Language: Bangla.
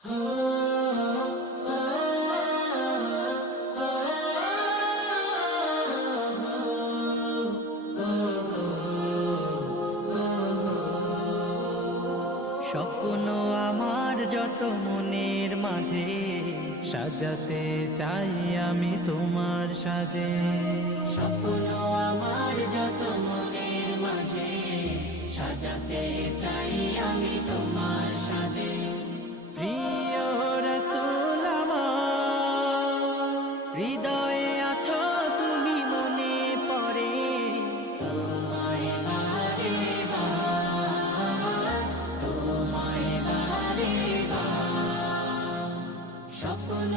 স্বপ্ন আমার যত মনের মাঝে সাজাতে চাই আমি তোমার সাজে। স্বপ্ন আমার যত মনের মাঝে সাজাতে চাই আমি তোমার সাজে। প্রিয় রাসূল আমার, হৃদয়ে আছো তুমি, মনে পড়ে তোমায় বারে বার, তোমায় বারে বার। স্বপ্ন